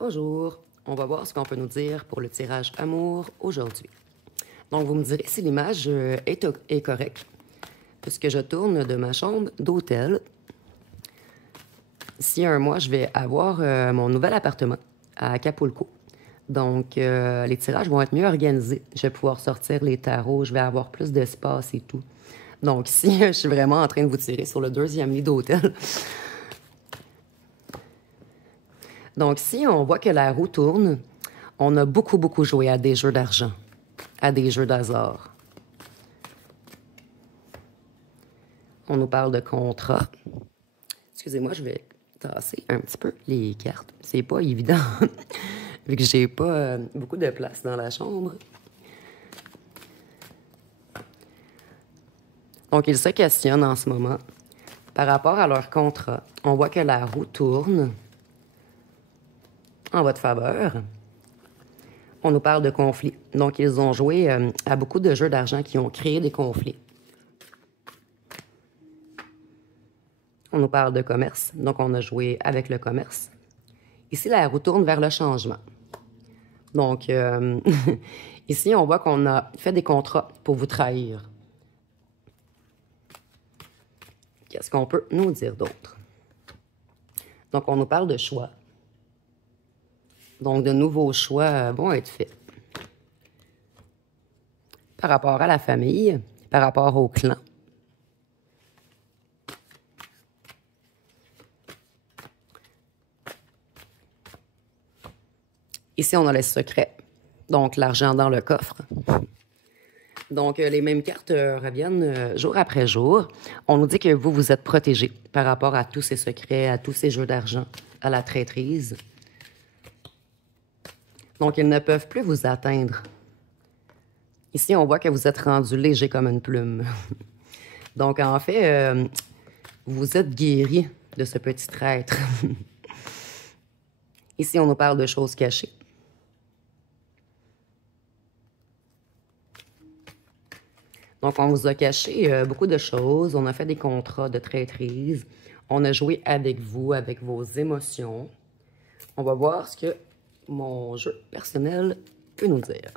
Bonjour, on va voir ce qu'on peut nous dire pour le tirage amour aujourd'hui. Donc, vous me direz si l'image est correcte, puisque je tourne de ma chambre d'hôtel. Si un mois, je vais avoir mon nouvel appartement à Acapulco. Donc, les tirages vont être mieux organisés. Je vais pouvoir sortir les tarots, je vais avoir plus d'espace et tout. Donc, si je suis vraiment en train de vous tirer sur le 2e lit d'hôtel, donc, si on voit que la roue tourne, on a beaucoup joué à des jeux d'argent, à des jeux d'hasard. On nous parle de contrat. Excusez-moi, je vais tasser un petit peu les cartes. C'est pas évident, vu que j'ai pas beaucoup de place dans la chambre. Donc, ils se questionnent en ce moment. Par rapport à leur contrat, on voit que la roue tourne en votre faveur. On nous parle de conflits. Donc, ils ont joué à beaucoup de jeux d'argent qui ont créé des conflits. On nous parle de commerce. Donc, on a joué avec le commerce. Ici, la roue tourne vers le changement. Donc, ici, on voit qu'on a fait des contrats pour vous trahir. Qu'est-ce qu'on peut nous dire d'autre? Donc, on nous parle de choix. Donc, de nouveaux choix vont être faits. Par rapport à la famille, par rapport au clan. Ici, on a les secrets. Donc, l'argent dans le coffre. Donc, les mêmes cartes reviennent jour après jour. On nous dit que vous êtes protégé par rapport à tous ces secrets, à tous ces jeux d'argent, à la traîtrise. Donc, ils ne peuvent plus vous atteindre. Ici, on voit que vous êtes rendu léger comme une plume. Donc, en fait, vous êtes guéri de ce petit traître. Ici, on nous parle de choses cachées. Donc, on vous a caché beaucoup de choses. On a fait des contrats de traîtrise. On a joué avec vous, avec vos émotions. On va voir ce que mon jeu personnel peut nous dire.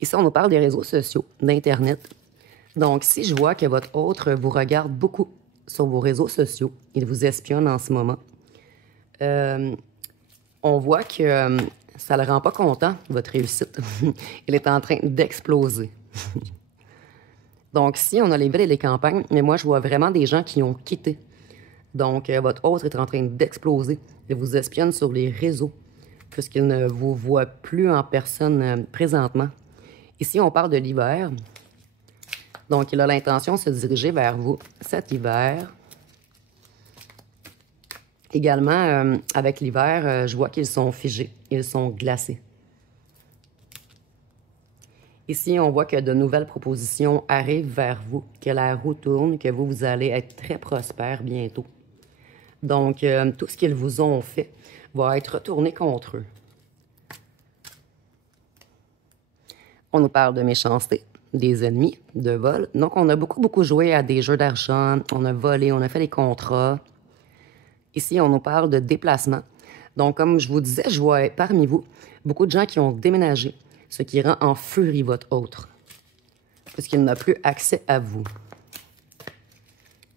Ici, on nous parle des réseaux sociaux, d'Internet. Donc, si je vois que votre autre vous regarde beaucoup sur vos réseaux sociaux, il vous espionne en ce moment, on voit que ça ne le rend pas content, votre réussite. Il est en train d'exploser. Donc, si on a les villes et les campagnes, mais moi, je vois vraiment des gens qui ont quitté. Donc, votre autre est en train d'exploser. Il vous espionne sur les réseaux, puisqu'il ne vous voit plus en personne présentement. Ici, on parle de l'hiver. Donc, il a l'intention de se diriger vers vous cet hiver. Également, avec l'hiver, je vois qu'ils sont figés, ils sont glacés. Ici, on voit que de nouvelles propositions arrivent vers vous, que la roue tourne, que vous allez être très prospère bientôt. Donc, tout ce qu'ils vous ont fait va être retourné contre eux. On nous parle de méchanceté, des ennemis, de vol. Donc, on a beaucoup joué à des jeux d'argent, on a volé, on a fait des contrats. Ici, on nous parle de déplacement. Donc, comme je vous disais, je vois parmi vous beaucoup de gens qui ont déménagé, ce qui rend en furie votre autre, puisqu'il n'a plus accès à vous.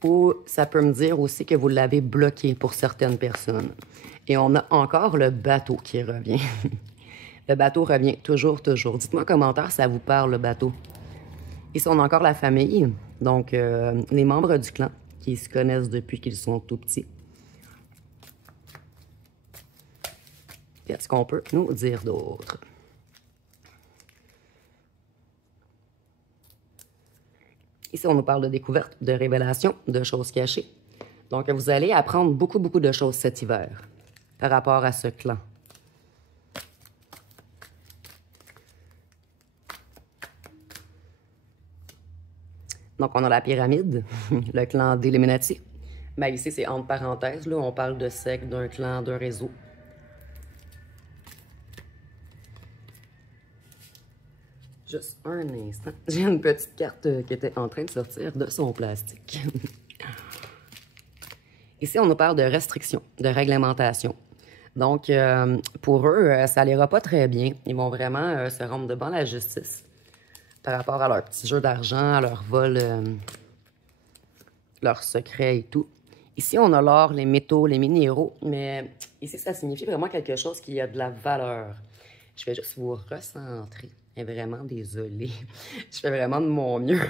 Ou ça peut me dire aussi que vous l'avez bloqué pour certaines personnes. Et on a encore le bateau qui revient. Le bateau revient toujours. Dites-moi en commentaire si ça vous parle, le bateau. Ici, on a encore la famille, donc les membres du clan qui se connaissent depuis qu'ils sont tout petits. Qu'est-ce qu'on peut nous dire d'autre? Ici, on nous parle de découverte, de révélation, de choses cachées. Donc, vous allez apprendre beaucoup de choses cet hiver par rapport à ce clan. Donc, on a la pyramide, le clan d'Illuminati. Mais ici, c'est entre parenthèses, là, on parle de secte, d'un clan, d'un réseau. Juste un instant. J'ai une petite carte qui était en train de sortir de son plastique. Ici, on nous parle de restrictions, de réglementation. Donc, pour eux, ça n'ira pas très bien. Ils vont vraiment se rendre devant la justice par rapport à leur petit jeu d'argent, à leur vol, leurs secrets et tout. Ici, on a l'or, les métaux, les minéraux, mais ici, ça signifie vraiment quelque chose qui a de la valeur. Je vais juste vous recentrer. Je suis vraiment désolée. Je fais vraiment de mon mieux.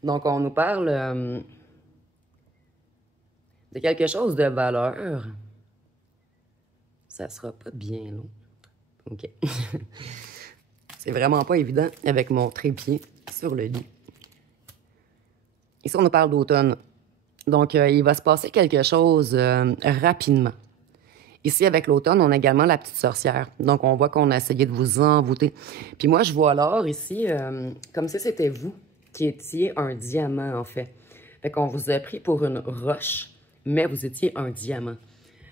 Donc, on nous parle de quelque chose de valeur. Ça sera pas bien long. OK. C'est vraiment pas évident avec mon trépied sur le lit. Ici, on nous parle d'automne. Donc, il va se passer quelque chose rapidement. Ici, avec l'automne, on a également la petite sorcière. Donc, on voit qu'on a essayé de vous envoûter. Puis moi, je vois l'or ici comme si c'était vous qui étiez un diamant, en fait. Fait qu'on vous a pris pour une roche, mais vous étiez un diamant.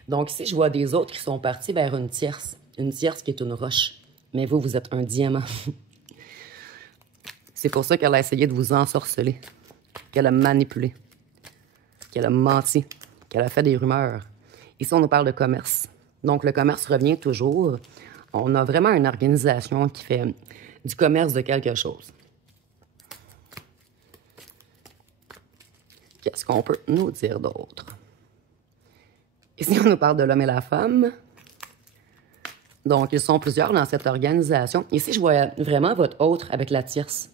Donc ici, je vois des autres qui sont partis vers une tierce qui est une roche. Mais vous, vous êtes un diamant. C'est pour ça qu'elle a essayé de vous ensorceler, qu'elle a manipulé, qu'elle a menti, qu'elle a fait des rumeurs. Ici, on nous parle de commerce. Donc, le commerce revient toujours. On a vraiment une organisation qui fait du commerce de quelque chose. Qu'est-ce qu'on peut nous dire d'autre? Ici, on nous parle de l'homme et la femme. Donc, ils sont plusieurs dans cette organisation. Ici, je vois vraiment votre autre avec la tierce.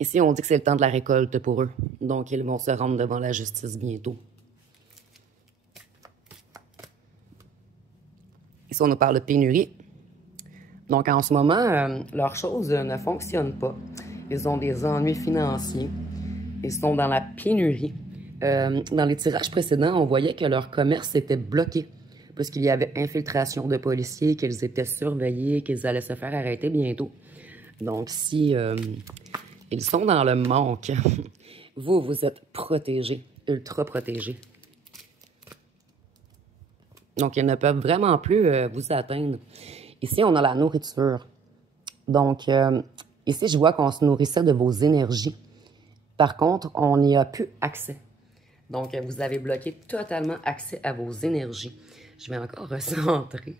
Ici, on dit que c'est le temps de la récolte pour eux. Donc, ils vont se rendre devant la justice bientôt. Ici, on nous parle de pénurie. Donc, en ce moment, leurs choses ne fonctionnent pas. Ils ont des ennuis financiers. Ils sont dans la pénurie. Dans les tirages précédents, on voyait que leur commerce était bloqué puisqu'il y avait infiltration de policiers, qu'ils étaient surveillés, qu'ils allaient se faire arrêter bientôt. Donc, si ils sont dans le manque, vous êtes protégés, ultra protégés. Donc, ils ne peuvent vraiment plus vous atteindre. Ici, on a la nourriture. Donc, ici, je vois qu'on se nourrissait de vos énergies. Par contre, on n'y a plus accès. Donc, vous avez bloqué totalement accès à vos énergies. Je vais encore recentrer.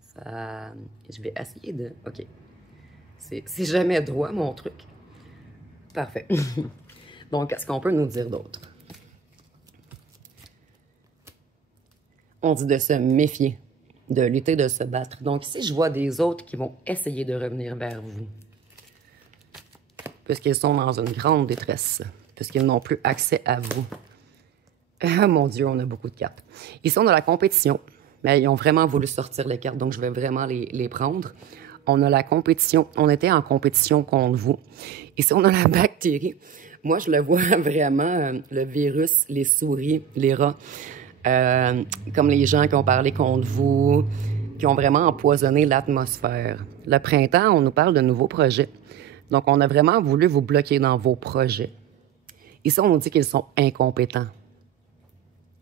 Ça... Je vais essayer de... OK. C'est jamais droit, mon truc. Parfait. Donc, qu'est-ce qu'on peut nous dire d'autre? On dit de se méfier, de lutter, de se battre. Donc, ici, je vois des autres qui vont essayer de revenir vers vous. Puisqu'ils sont dans une grande détresse. Puisqu'ils n'ont plus accès à vous. Ah, mon Dieu, on a beaucoup de cartes. Ici, on a la compétition. Mais ils ont vraiment voulu sortir les cartes, donc je vais vraiment les prendre. On a la compétition. On était en compétition contre vous. Ici, on a la bactérie. Moi, je le vois vraiment, le virus, les souris, les rats. Comme les gens qui ont parlé contre vous, qui ont vraiment empoisonné l'atmosphère. Le printemps, on nous parle de nouveaux projets. Donc, on a vraiment voulu vous bloquer dans vos projets. Ici, on nous dit qu'ils sont incompétents.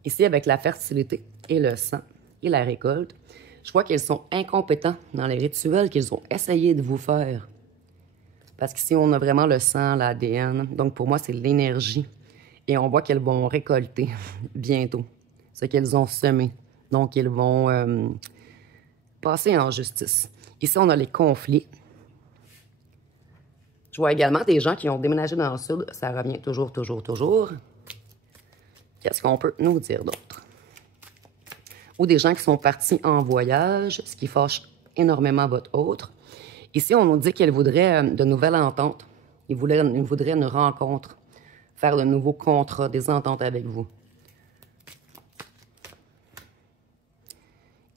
Ici, avec la fertilité et le sang et la récolte, je vois qu'ils sont incompétents dans les rituels qu'ils ont essayé de vous faire. Parce qu'ici, on a vraiment le sang, l'ADN. Donc, pour moi, c'est l'énergie. Et on voit qu'ils vont récolter bientôt ce qu'ils ont semé. Donc, ils vont passer en justice. Ici, on a les conflits. Je vois également des gens qui ont déménagé dans le sud. Ça revient toujours, toujours, toujours. Qu'est-ce qu'on peut nous dire d'autre? Ou des gens qui sont partis en voyage, ce qui fâche énormément votre autre. Ici, on nous dit qu'ils voudraient de nouvelles ententes. Ils voudraient une rencontre, faire de nouveaux contrats, des ententes avec vous.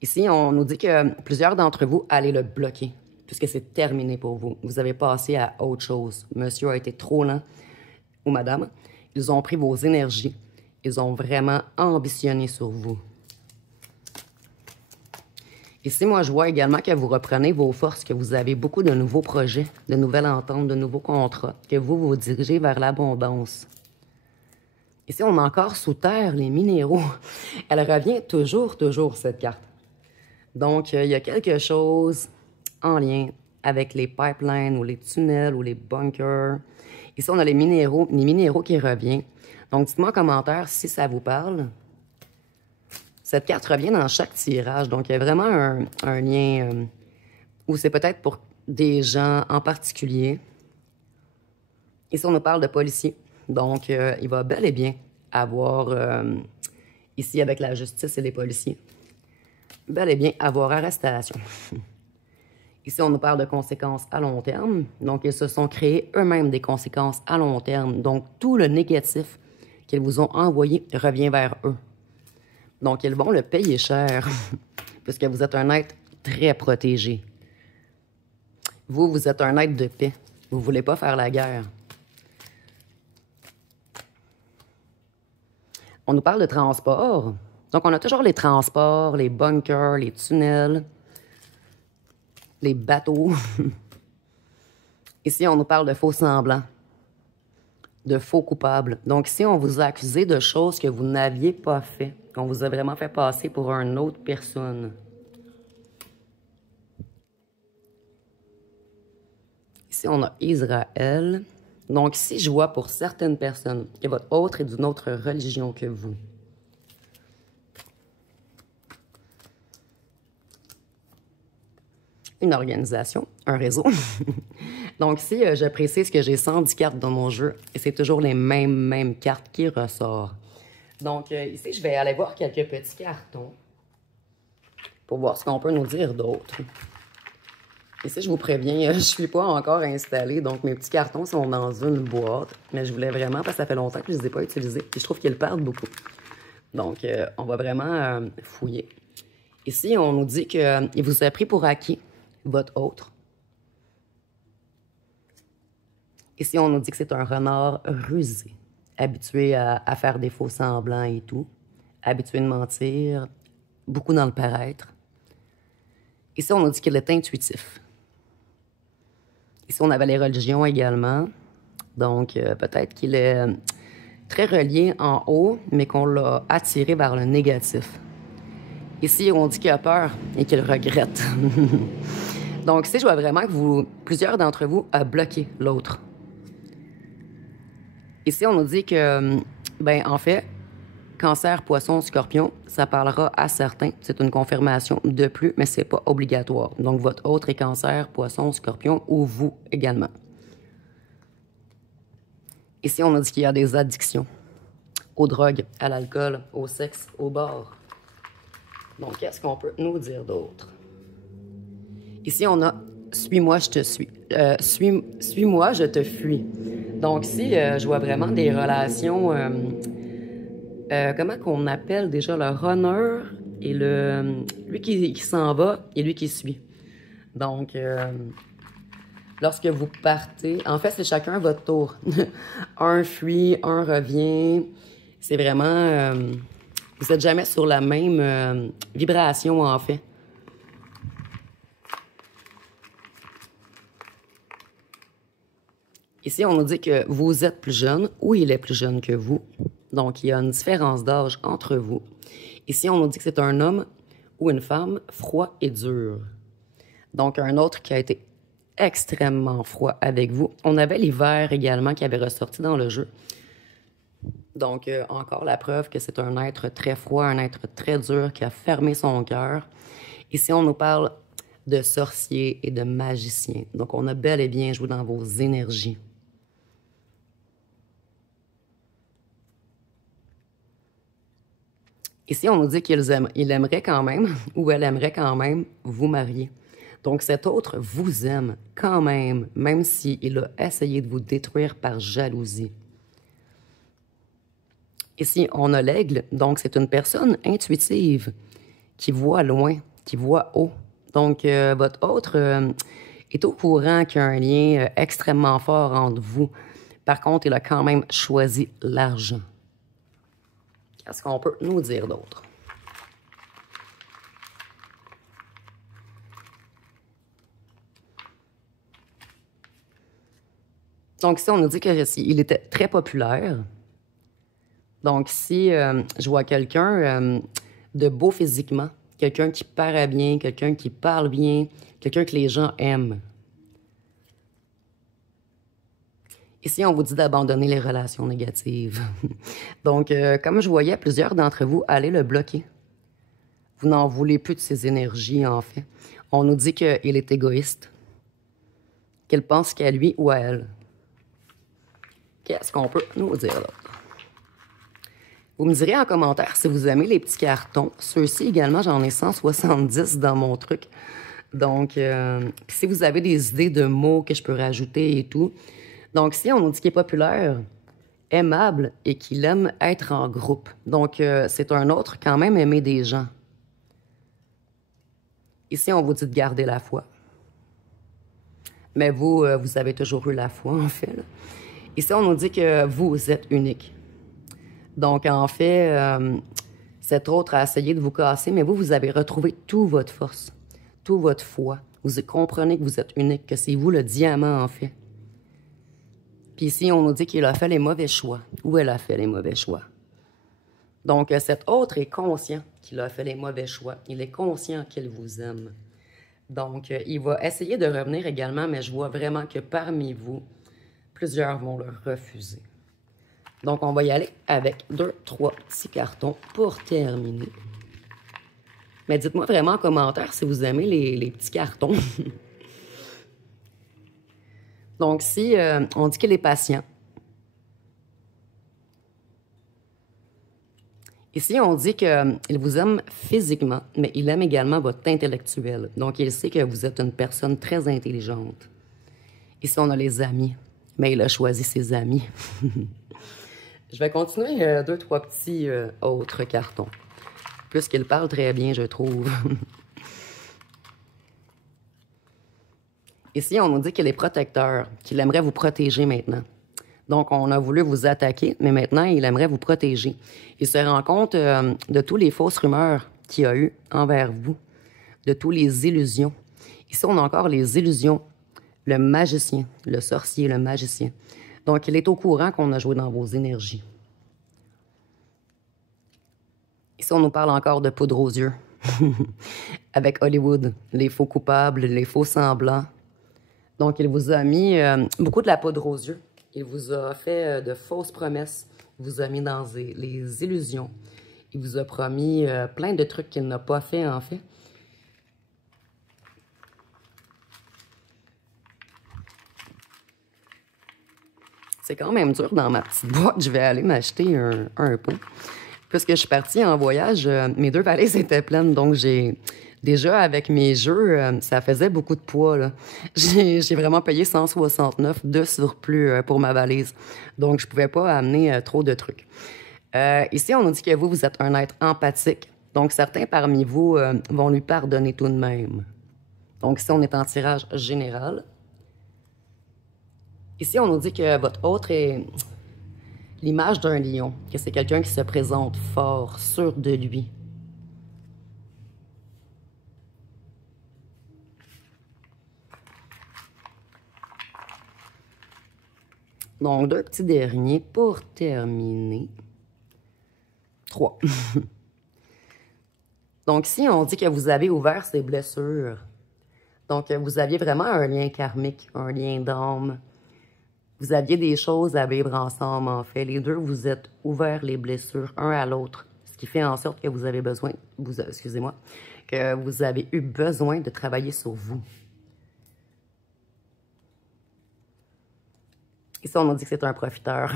Ici, on nous dit que plusieurs d'entre vous allaient le bloquer, puisque c'est terminé pour vous. Vous avez passé à autre chose. Monsieur a été trop lent, ou madame. Ils ont pris vos énergies. Ils ont vraiment ambitionné sur vous. Ici, moi, je vois également que vous reprenez vos forces, que vous avez beaucoup de nouveaux projets, de nouvelles ententes, de nouveaux contrats, que vous vous dirigez vers l'abondance. Ici, on a encore sous terre les minéraux. Elle revient toujours, toujours, cette carte. Donc, il y a quelque chose en lien avec les pipelines ou les tunnels ou les bunkers. Ici, on a les minéraux qui reviennent. Donc, dites-moi en commentaire si ça vous parle. Cette carte revient dans chaque tirage. Donc, il y a vraiment un lien où c'est peut-être pour des gens en particulier. Ici, on nous parle de policiers. Donc, il va bel et bien avoir, ici, avec la justice et les policiers, bel et bien avoir arrestation. Ici, on nous parle de conséquences à long terme. Donc, ils se sont créés eux-mêmes des conséquences à long terme. Donc, tout le négatif qu'ils vous ont envoyé revient vers eux. Donc, ils vont le payer cher, puisque vous êtes un être très protégé. Vous, vous êtes un être de paix. Vous ne voulez pas faire la guerre. On nous parle de transport. Donc, on a toujours les transports, les bunkers, les tunnels, les bateaux. Ici, on nous parle de faux semblants, de faux coupables. Donc, ici, on vous a accusé de choses que vous n'aviez pas fait. On vous a vraiment fait passer pour une autre personne. Ici, on a Israël. Donc, ici, je vois pour certaines personnes que votre autre est d'une autre religion que vous. Une organisation, un réseau. Donc ici, je précise que j'ai 110 cartes dans mon jeu et c'est toujours les mêmes cartes qui ressortent. Donc ici, je vais aller voir quelques petits cartons pour voir ce qu'on peut nous dire d'autre. Ici, je vous préviens, je ne suis pas encore installée, donc mes petits cartons sont dans une boîte, mais je voulais vraiment, parce que ça fait longtemps que je ne les ai pas utilisés et je trouve qu'ils perdent beaucoup. Donc, on va vraiment fouiller. Ici, on nous dit qu'il vous a pris pour acquis votre autre. Ici, on nous dit que c'est un renard rusé, habitué à faire des faux semblants et tout, habitué de mentir, beaucoup dans le paraître. Ici, on nous dit qu'il est intuitif. Ici, on avait les religions également. Donc, peut-être qu'il est très relié en haut, mais qu'on l'a attiré vers le négatif. Ici, on dit qu'il a peur et qu'il regrette. Donc, ici, je vois vraiment que plusieurs d'entre vous a bloqué l'autre. Ici, on nous dit que, en fait, Cancer, Poisson, Scorpion, ça parlera à certains. C'est une confirmation de plus, mais c'est pas obligatoire. Donc, votre autre est Cancer, Poisson, Scorpion ou vous également. Ici, on nous dit qu'il y a des addictions aux drogues, à l'alcool, au sexe, au bar. Donc, qu'est-ce qu'on peut nous dire d'autre? Ici, on a « Suis-moi, je te suis ». Suis-moi, je te fuis. Donc, ici, je vois vraiment des relations... comment qu'on appelle déjà le runner et lui qui s'en va et lui qui suit. Donc, lorsque vous partez... En fait, c'est chacun votre tour. Un fuit, un revient. C'est vraiment... vous n'êtes jamais sur la même vibration, en fait. Ici, on nous dit que vous êtes plus jeune ou il est plus jeune que vous. Donc, il y a une différence d'âge entre vous. Ici, on nous dit que c'est un homme ou une femme froid et dur. Donc, un autre qui a été extrêmement froid avec vous. On avait l'hiver également qui avait ressorti dans le jeu. Donc, encore la preuve que c'est un être très froid, un être très dur qui a fermé son cœur. Ici, on nous parle de sorcier et de magicien. Donc, on a bel et bien joué dans vos énergies. Ici, on nous dit qu'il aimerait quand même, ou elle aimerait quand même, vous marier. Donc, cet autre vous aime quand même s'il a essayé de vous détruire par jalousie. Ici, on a l'aigle. Donc, c'est une personne intuitive qui voit loin, qui voit haut. Donc, votre autre est au courant qu'il y a un lien extrêmement fort entre vous. Par contre, il a quand même choisi l'argent. Qu'est-ce qu'on peut nous dire d'autre? Donc ici, on nous dit qu'il était très populaire. Donc si je vois quelqu'un de beau physiquement, quelqu'un qui paraît bien, quelqu'un qui parle bien, quelqu'un que les gens aiment. Ici, on vous dit d'abandonner les relations négatives. Donc, comme je voyais, plusieurs d'entre vous allaient le bloquer. Vous n'en voulez plus de ses énergies, en fait. On nous dit qu'il est égoïste, qu'il pense qu'à lui ou à elle. Qu'est-ce qu'on peut nous dire là? Vous me direz en commentaire si vous aimez les petits cartons. Ceux-ci également, j'en ai 170 dans mon truc. Donc, si vous avez des idées de mots que je peux rajouter et tout. Donc, si on nous dit qu'il est populaire, aimable et qu'il aime être en groupe. Donc, c'est un autre quand même aimer des gens. Ici, on vous dit de garder la foi. Mais vous, vous avez toujours eu la foi, en fait. Là. Ici, on nous dit que vous êtes unique. Donc, en fait, cet autre a essayé de vous casser, mais vous, vous avez retrouvé toute votre force, toute votre foi. Vous comprenez que vous êtes unique, que c'est vous le diamant, en fait. Puis ici, on nous dit qu'il a fait les mauvais choix, ou elle a fait les mauvais choix. Donc, cet autre est conscient qu'il a fait les mauvais choix. Il est conscient qu'il vous aime. Donc, il va essayer de revenir également, mais je vois vraiment que parmi vous, plusieurs vont le refuser. Donc, on va y aller avec 2, 3 petits cartons pour terminer. Mais dites-moi vraiment en commentaire si vous aimez les petits cartons. Donc, si on dit qu'il est patient. Ici, on dit qu'il vous aime physiquement, mais il aime également votre intellectuel. Donc, il sait que vous êtes une personne très intelligente. Ici, on a les amis, mais il a choisi ses amis. Je vais continuer 2, 3 petits autres cartons, puisqu'il parle très bien, je trouve. Ici, on nous dit qu'il est protecteur, qu'il aimerait vous protéger maintenant. Donc, on a voulu vous attaquer, mais maintenant, il aimerait vous protéger. Il se rend compte de toutes les fausses rumeurs qu'il y a eu envers vous, de toutes les illusions. Ici, on a encore les illusions, le magicien, le sorcier, le magicien. Donc, il est au courant qu'on a joué dans vos énergies. Ici, on nous parle encore de poudre aux yeux. Avec Hollywood, les faux coupables, les faux semblants. Donc, il vous a mis beaucoup de la poudre aux yeux. Il vous a fait de fausses promesses. Il vous a mis dans les illusions. Il vous a promis plein de trucs qu'il n'a pas fait, en fait. C'est quand même dur dans ma petite boîte. Je vais aller m'acheter un pot. Puisque je suis partie en voyage, mes 2 valaises étaient pleines. Donc, déjà, avec mes jeux, ça faisait beaucoup de poids, là. J'ai vraiment payé 169 de surplus pour ma valise. Donc, je pouvais pas amener trop de trucs. Ici, on nous dit que vous êtes un être empathique. Donc, certains parmi vous vont lui pardonner tout de même. Donc, ici, on est en tirage général. Ici, on nous dit que votre autre est l'image d'un lion, que c'est quelqu'un qui se présente fort, sûr de lui. Donc, 2 petits derniers pour terminer. 3. Donc, ici, on dit que vous avez ouvert ces blessures. Donc, vous aviez vraiment un lien karmique, un lien d'âme. Vous aviez des choses à vivre ensemble, en fait. Les 2, vous êtes ouverts les blessures, un à l'autre. Ce qui fait en sorte que vous avez besoin, excusez-moi, que vous avez eu besoin de travailler sur vous. Ici, on nous dit que c'est un profiteur.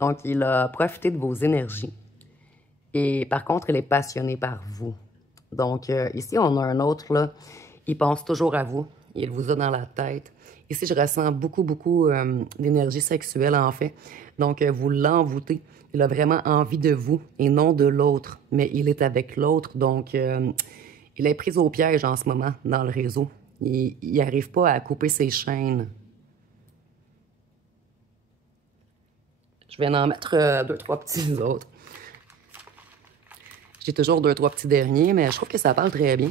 Donc, il a profité de vos énergies. Et par contre, il est passionné par vous. Donc, ici, on a un autre, là. Il pense toujours à vous. Il vous a dans la tête. Ici, je ressens beaucoup, beaucoup d'énergie sexuelle, en fait. Donc, vous l'envoûtez. Il a vraiment envie de vous et non de l'autre. Mais il est avec l'autre. Donc, il est pris au piège en ce moment dans le réseau. Il n'arrive pas à couper ses chaînes. Je vais en mettre 2, 3 petits autres. J'ai toujours 2, 3 petits derniers, mais je trouve que ça parle très bien.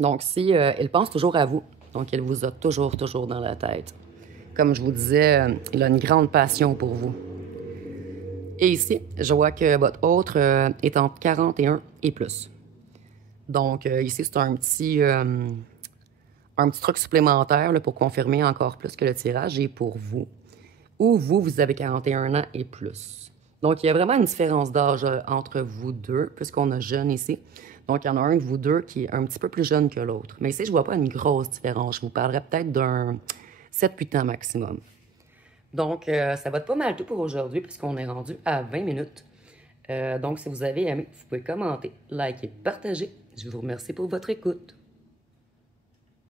Donc, si il pense toujours à vous, donc il vous a toujours dans la tête. Comme je vous disais, il a une grande passion pour vous. Et ici, je vois que votre autre est entre 41 et plus. Donc, ici, c'est un petit un petit truc supplémentaire là, pour confirmer encore plus que le tirage est pour vous. Ou vous, vous avez 41 ans et plus. Donc, il y a vraiment une différence d'âge entre vous deux, puisqu'on a jeune ici. Donc, il y en a un de vous deux qui est un petit peu plus jeune que l'autre. Mais ici, je ne vois pas une grosse différence. Je vous parlerai peut-être d'un 7-8 ans maximum. Donc, ça va être pas mal tout pour aujourd'hui, puisqu'on est rendu à 20 minutes. Donc, si vous avez aimé, vous pouvez commenter, liker, partager. Je vous remercie pour votre écoute.